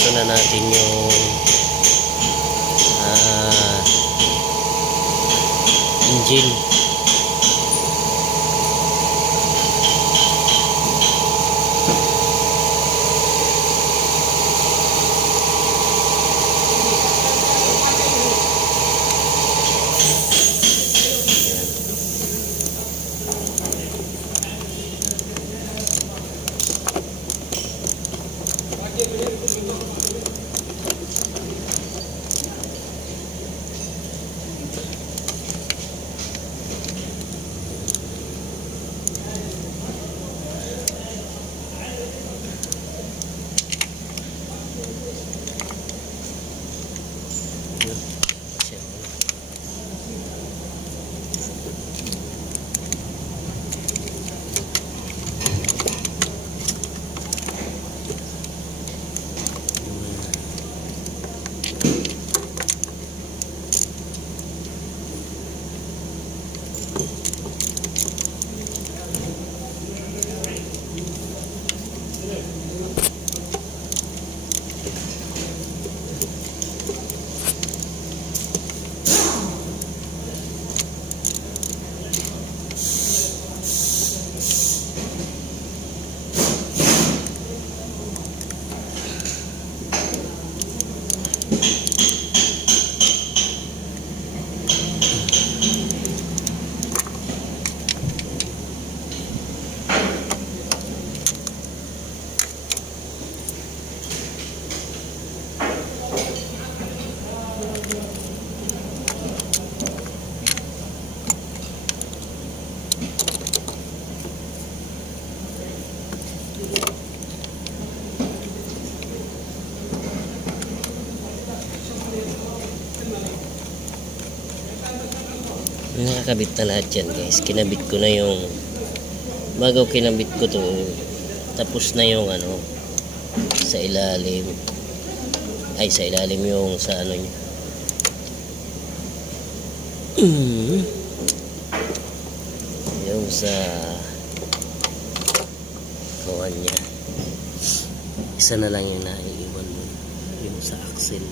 ikumpleto na natin yung engine. Nakakabit na lahat yan guys. Kinabit ko na yung bago kinabit ko to, tapos na yung ano sa ilalim, ay sa ilalim yung sa ano niya yung sa kawan niya. Isa na lang yung naiiwan mo, yung sa axle.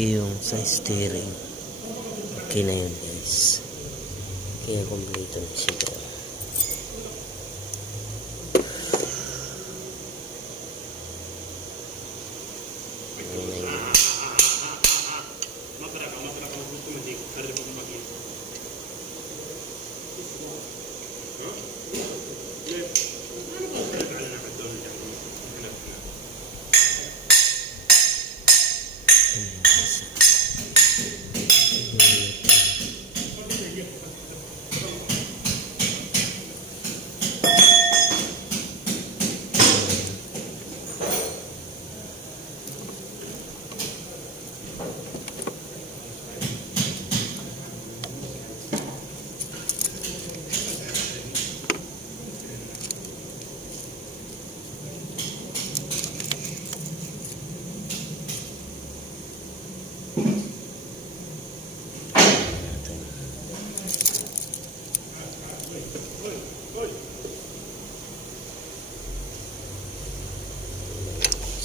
Yung sa steering okay na yun guys, kaya kompleto na siya.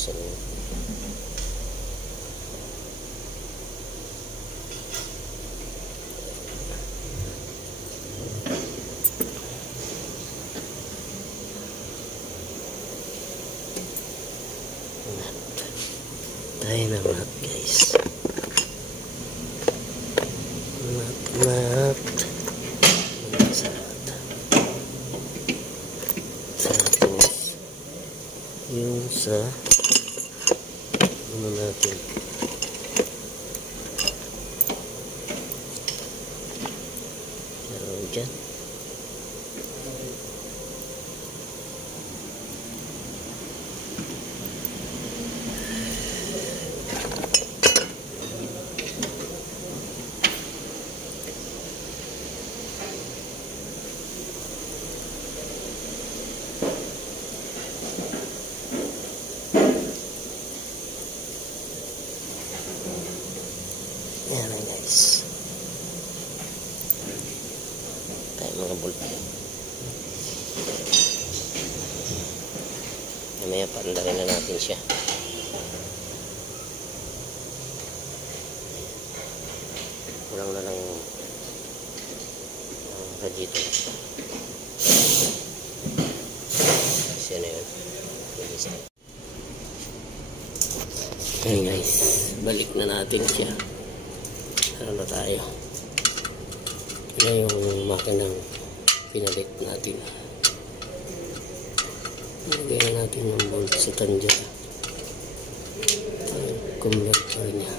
So tayo na mat guys, mat tapos yung sa ano natin meron dyan. Yan guys. Paandarin na natin siya. Kulang na lang dito. Siya na yun. Okay guys, balik na natin siya. Ano na tayo? Yan yung makinang pinalit natin. Nilagay na natin yung bolt sa tanja. Converter niya.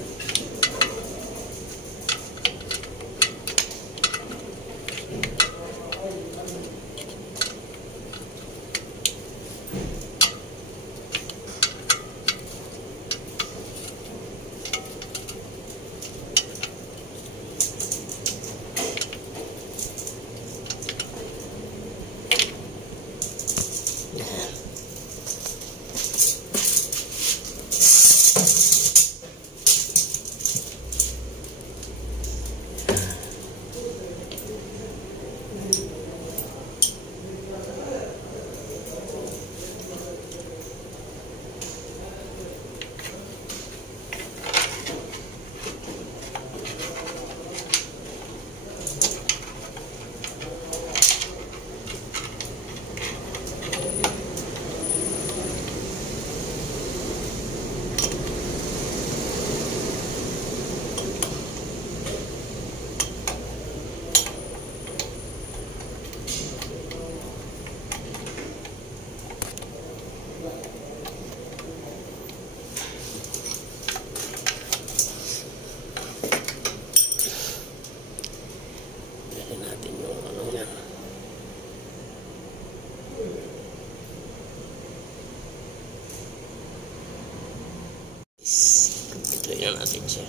Ito natin siya.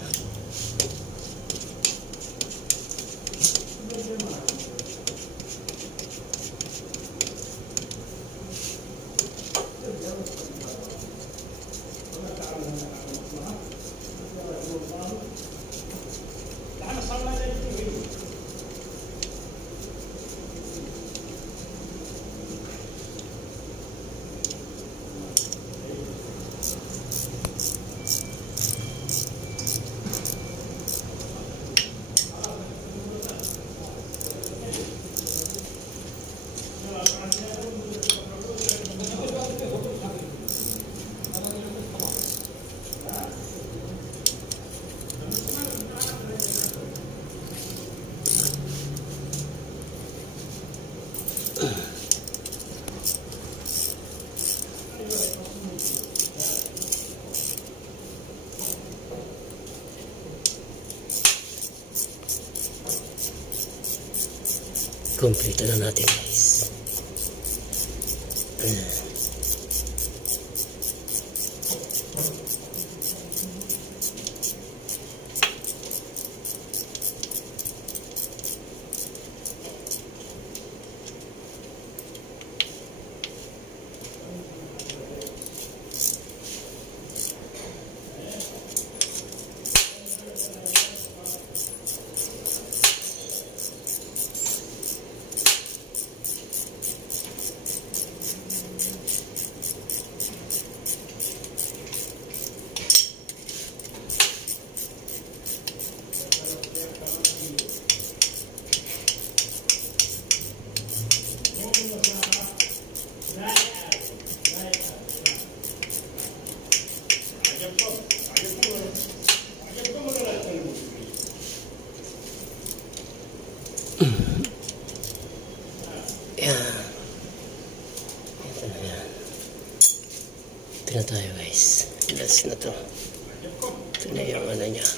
Kompleto na natin guys. Ito na tayo guys. Last na to. Ito na yung ano niya.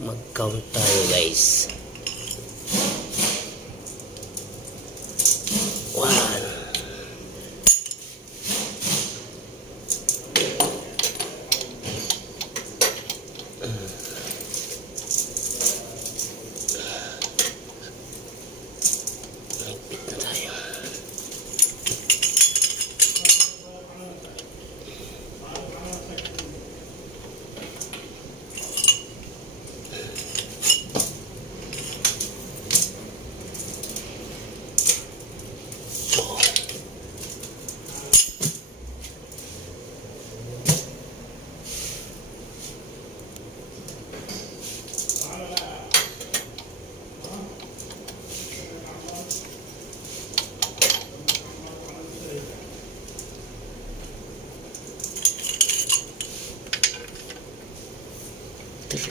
Mag-count tayo guys. 1.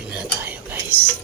Tingnan na tayo guys.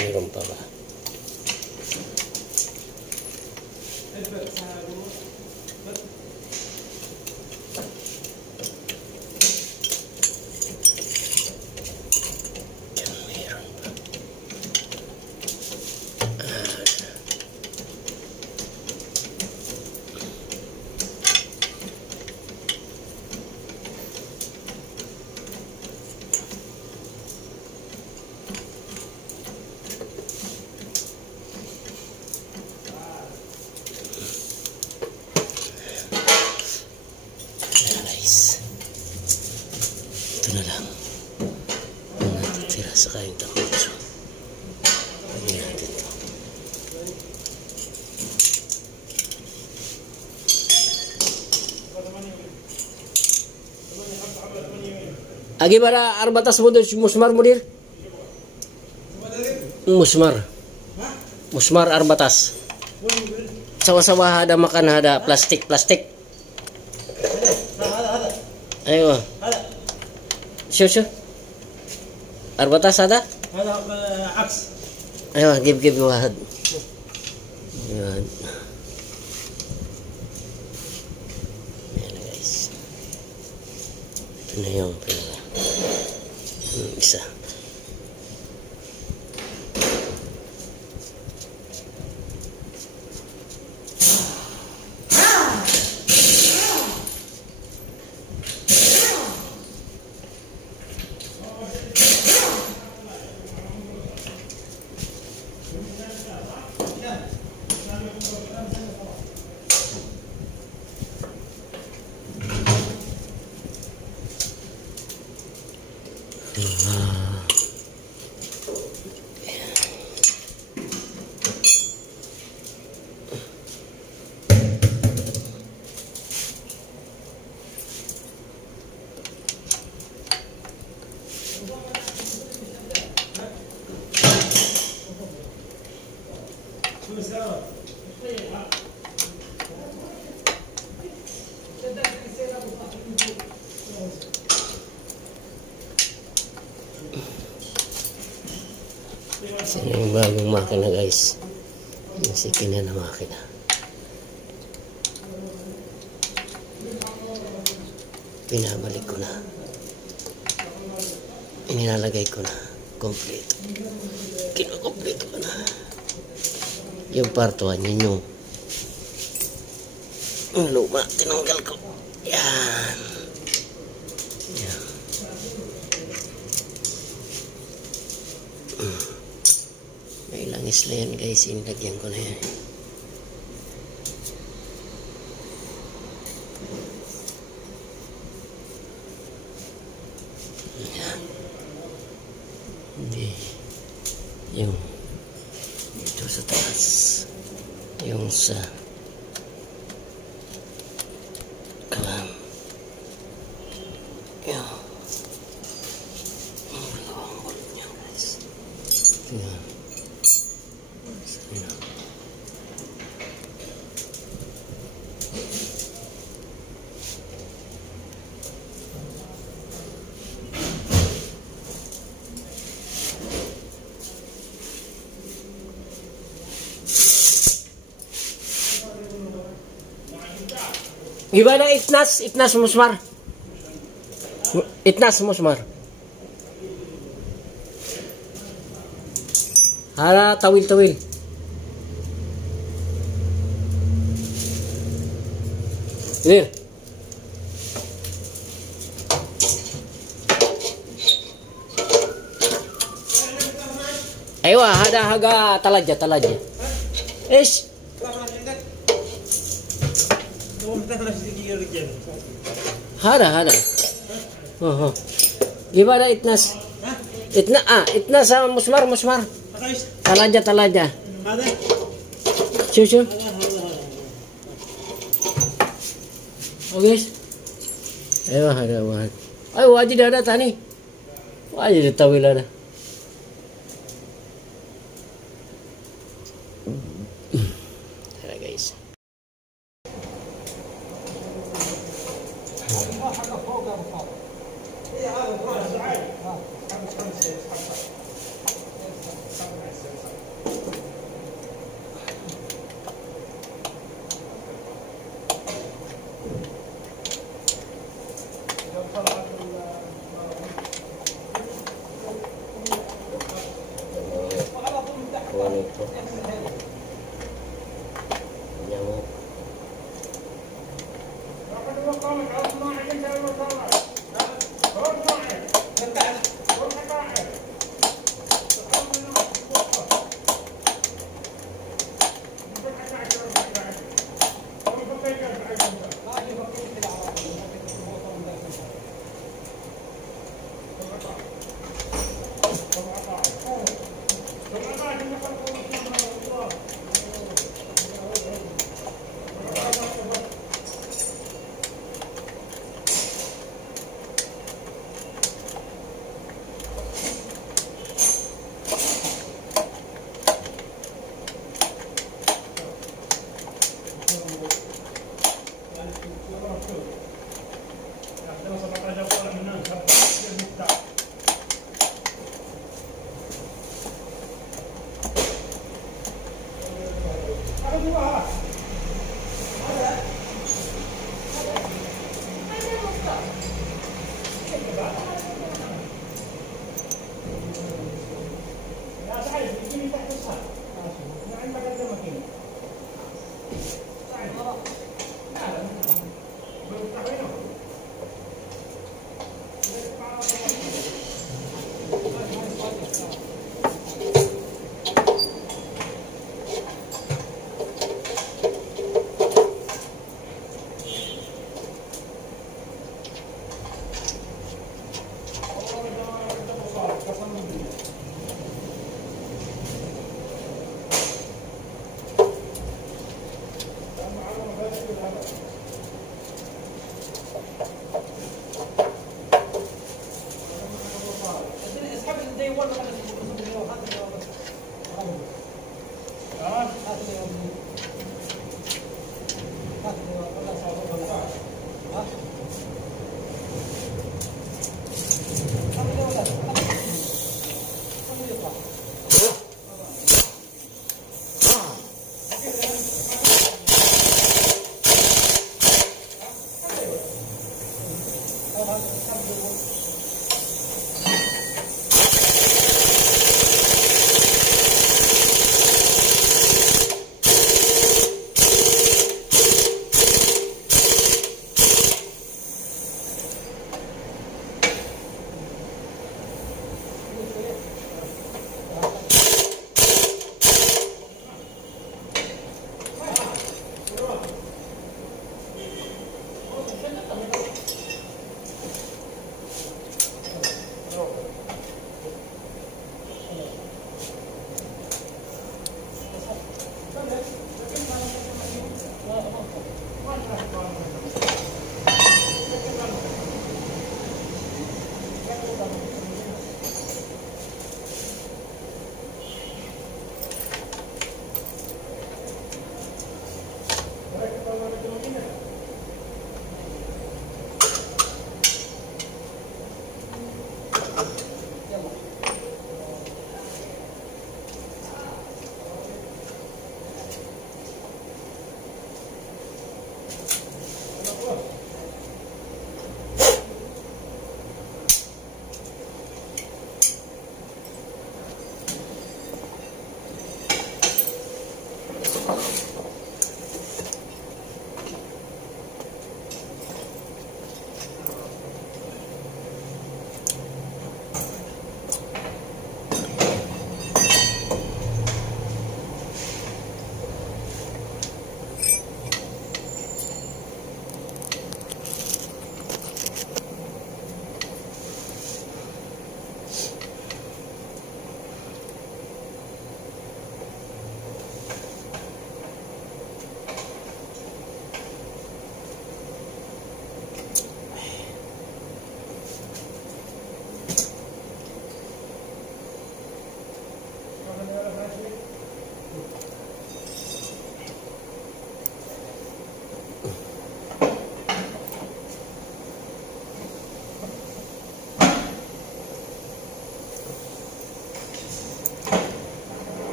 Meron pa ba? Ito na lang ang natitira sa kain tamutso. Lagyan natin ito. Agi bara arbatas mo doon musmar mo dir? Musmar arbatas. Sawa-sawa hada makan hada plastik. Ayo. Sure. Arbatas ada? Ada aks. Ayo, give wahad. Yan. Ayan guys. Ito na yung pera. Isa. Sino yung bagong makina guys? Yung sikina na makina. Pinabalik ko na. Inilalagay ko na. Kompleto. Kinukompleto ko na. Yung partuan, yun yung luma. Tinanggal ko. Yan. Yan. May langis na yan guys. Inilagyan ko na yan. Yan. Hindi. Yung dito sa taas. Yung sa kalam. Yan. Ang dalawang ulit niya guys. Yan. Yan. Gimana itnas musmar. Itnas musmar. Hala tawil. Ini. Ayo ada haga talaja. Ish. Hada. Oh. Gimana itnas? Itnas sama musmar. Talaja. Shoo. Oh guys. Ayo hada. Ayo wajib ada tani. Wajib tawil ada. Tara guys. Kuha nito. Nyamuk.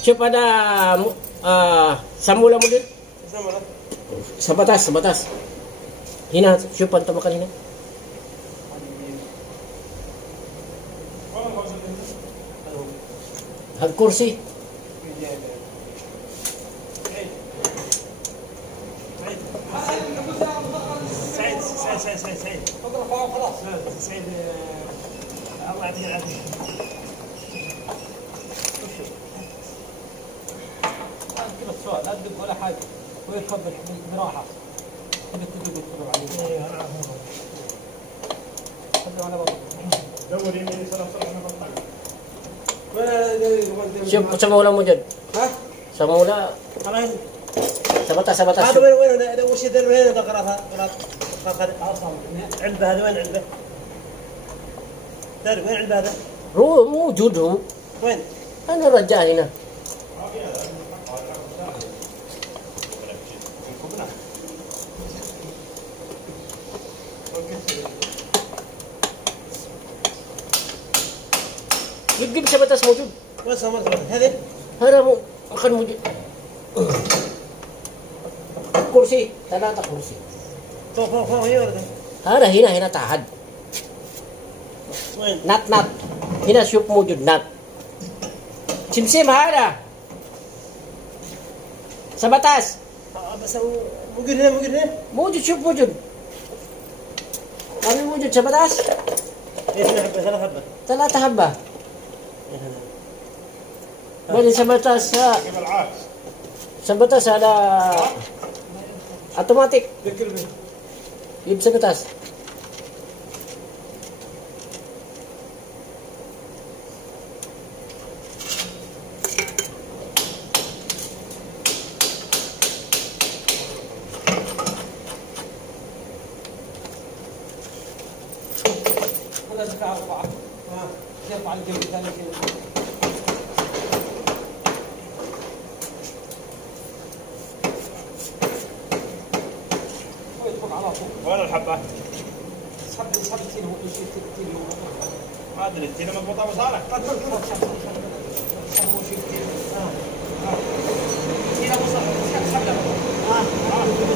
Siya pada samula mo din. Sa batas, sa batas. Hina, siya pa tama kanina. Hagkursi. سعيد خلاص سعيد الله يعطيه العافيه كذا السؤال لا تدق ولا حاجه ويتفضل براحه تبي تدق وتفضل عليه انا عارف خذوا على بعض دور يمين يسار Siya sa mula mo dyan. ها Sa mula. خلاص Sa batas, sa batas. هذا وين وش يدل وين قراها علبه هذا وين علبه؟ دار وين علبه هذا؟ موجود هو. وين؟ أنا رجع هنا. يجيب sa batas موجود. وين صار هذه؟ هذا akan موجود. كرسي ثلاثة كرسي. فوق هي ولا هذا هنا تحت. وين؟ نات هنا شوف موجود نات. سمسم هذا. sa batas. بس موجود هنا موجود شوف موجود. kami موجود sa batas. ايش حبه ثلاث حبه ثلاثة حبة. بل sa batas sa batas ada otomatik. Yun sa batas. هذا دفع أربعة يرفع الجنب الثاني كذا ويدخل على طول وين الحبة؟ سحب التين هو يشيل التين ما ادري التين مضبوطة ابو صالح. تين ابو صالح سحب له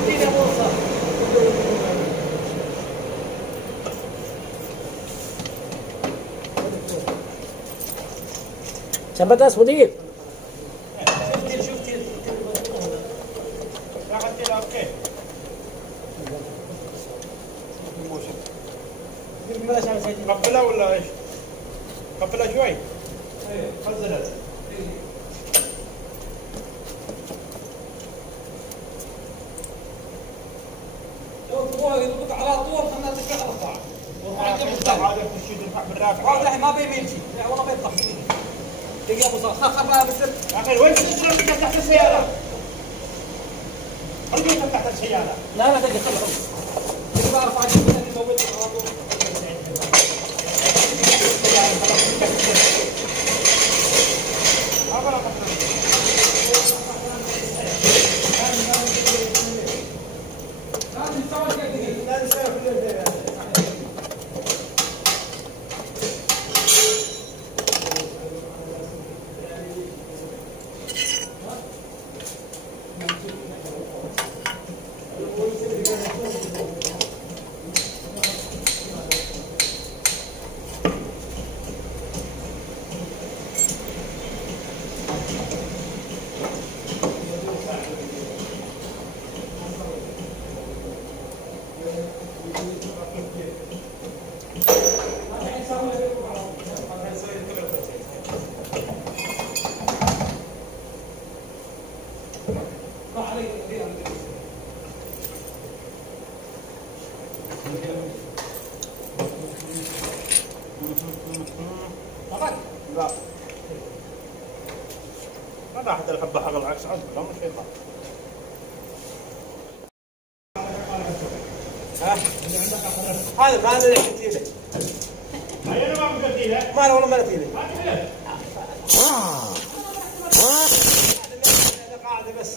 تين ابو صالح Sa batas مدير. شوف تين ياخذ التين اوكي. قبلها ولا ايش؟ قبلها شوي. خزنها. لو تبغى يضبط على طول خلنا نتكلم على الطاعة هذا الشيء ينفع بالرافع. والله ما بيمشي لا والله بيطلع دقيقة ابو صالح خفها بس يا اخي وين تشرب تحت السيارة؟ خليك تحت السيارة. لا دقيقة خلها دقيقة ارفع الجبل يسوي على طول لا. ما احد الحبة حق العكس عندك لا مش يطلع. هذا ما له كثير انا ما بقتيله. ما له والله ما له كثير هذا قاعدة بس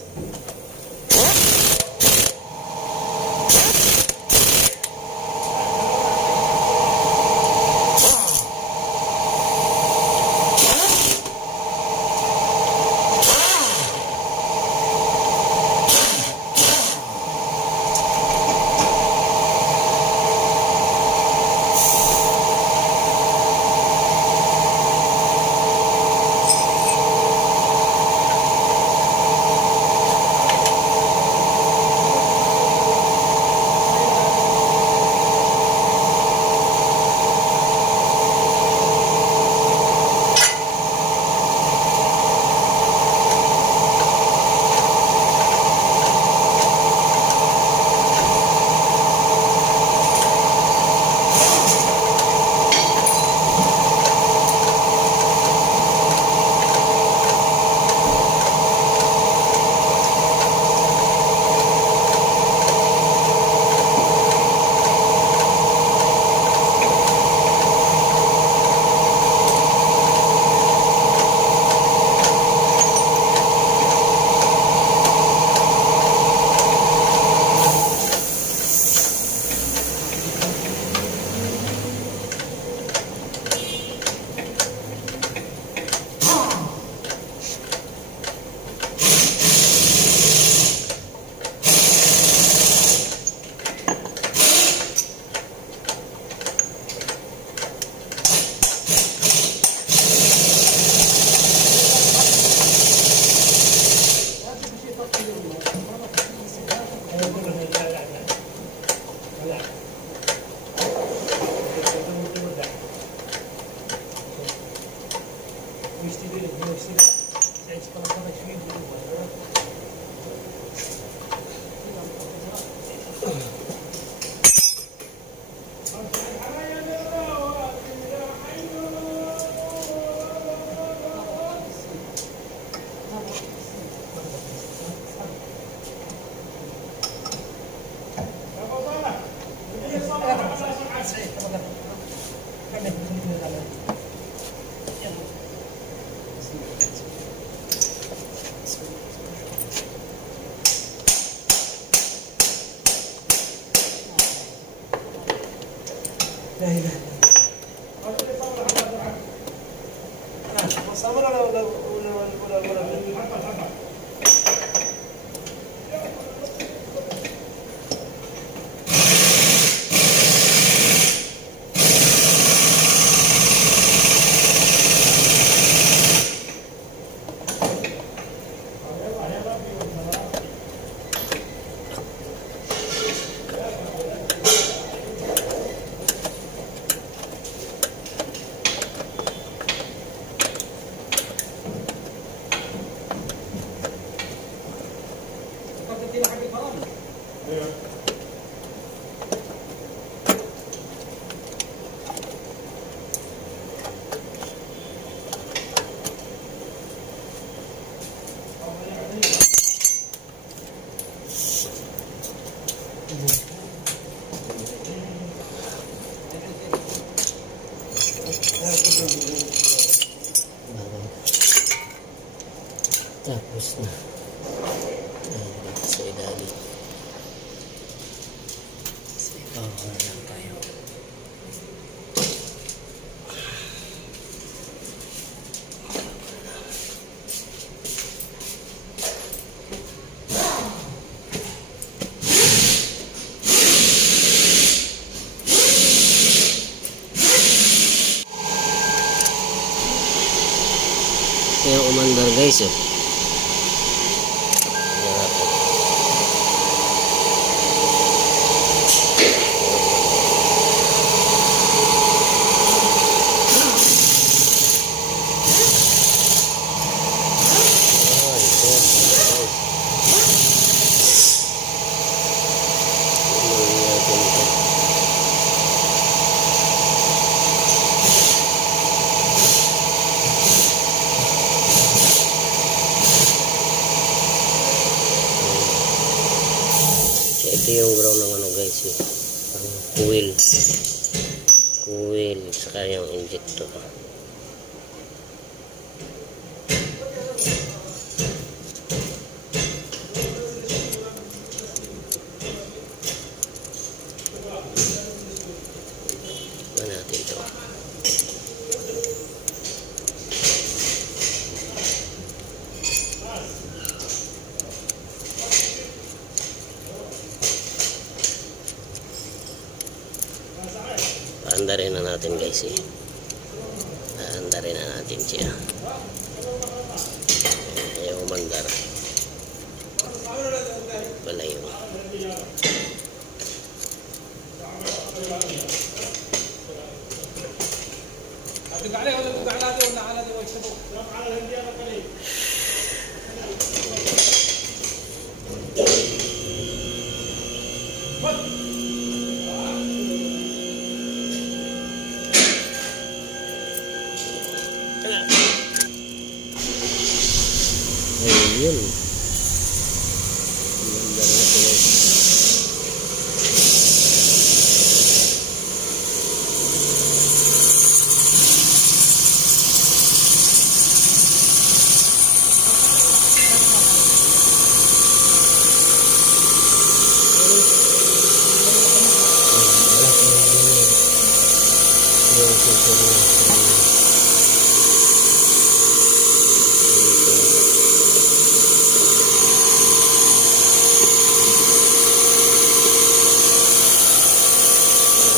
Tapos na. Dito sa ilalim. Power lang tayo. Kaya umandar guys oh. Ito yung ground ng ano guys eh. Ang coil saka yung injector. Natin ito. Paandarin na natin guys eh. Paandarin na natin siya. Ayaw umandar. Wala yun. Ayun. Umandar na ito guys.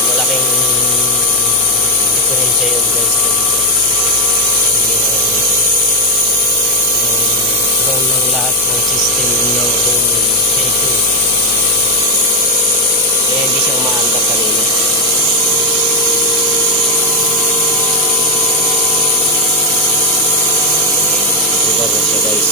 Malaking diferensya yun guys. Ground ng lahat ng system ng K2. Kaya hindi siya umaandar kanina. Diba na siya guys.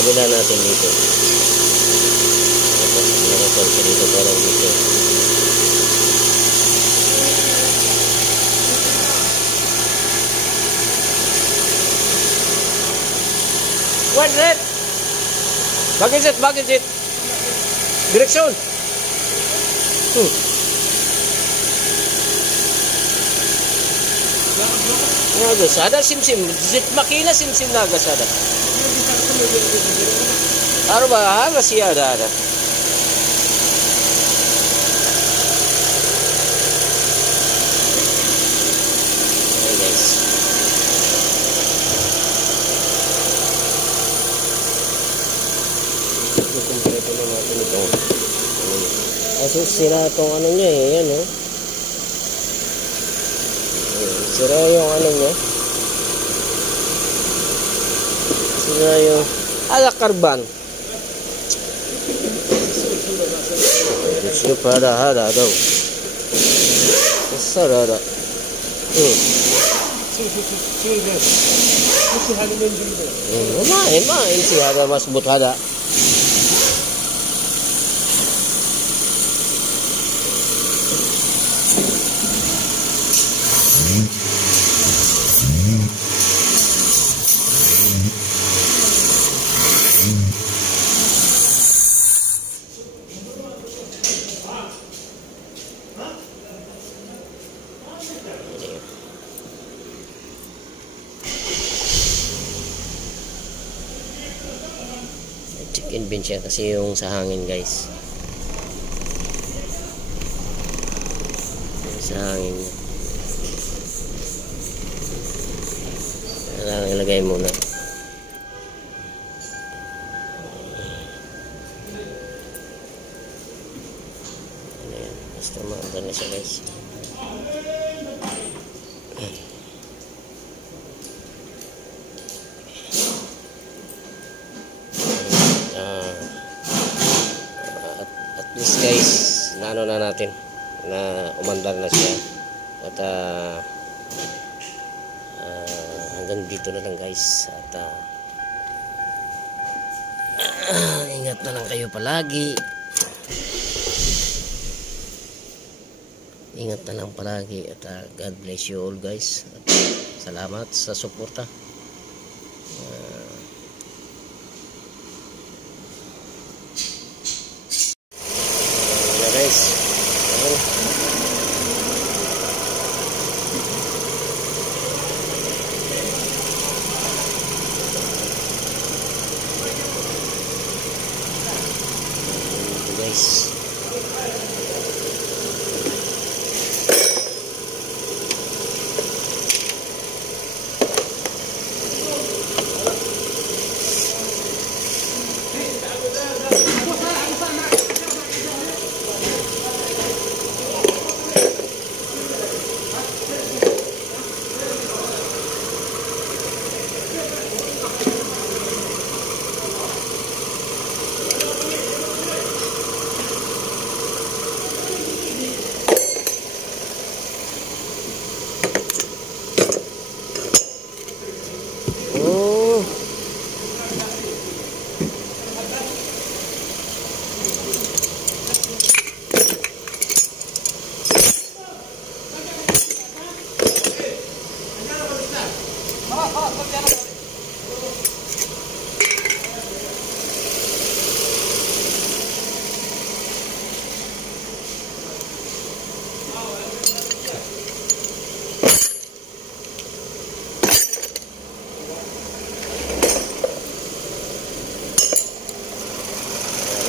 Kabila natin dito. Nakapal ka dito parang dito. One set. Bakit set? Direksyon. Nagasada simsim. Zit makina simsim nagasada. Ano ba? Masih ada. Ayan guys. Kumpleto na natin ito. Kasi sira itong ano niya eh. Yan oh. Sira yung ano niya. Sira yung alakarban. Gusto pa hada daw. Sarada. ما يمشي هذا مظبوط هذا. Chicken bean siya kasi yung sa hangin guys. Sa hangin niya. Kailangan ilagay muna. Ano yan? Basta maandar na siya guys. At least guys, naano na natin na umandar na siya at hanggang dito na lang guys at ingat na lang kayo palagi, ingat na lang palagi at God bless you all guys at salamat sa suporta.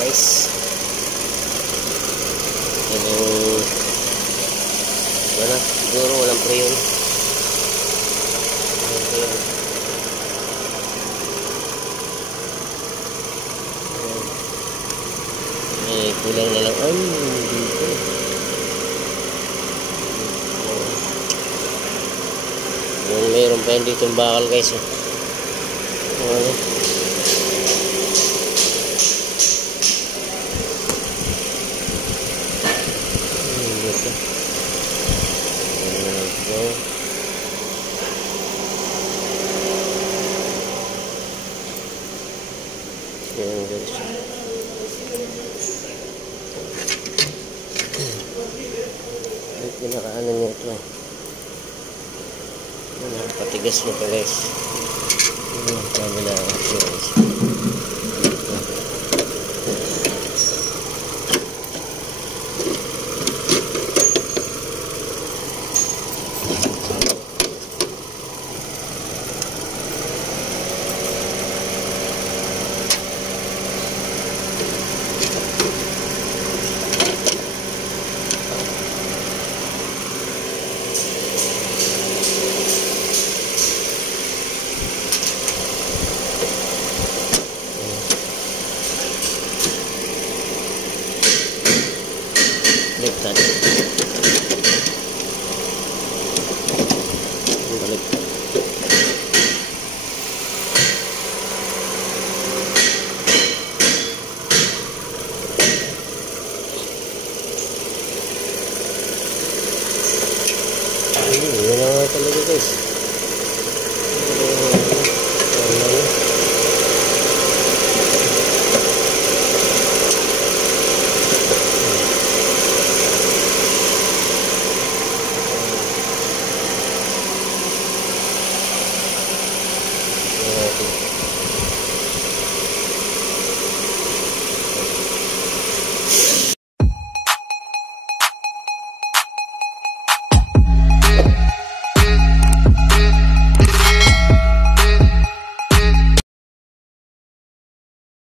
Guys, wala, siguro walang preyon. Kulang na lang. Ay, dito. Mayroon pa yun dito yung bakal guys. Ano? Ayan guys. Ay, pinakaano niya ito. Patigas niya pa guys. Kabila guys. Baliktad. Baliktad. Yun na nga talaga guys.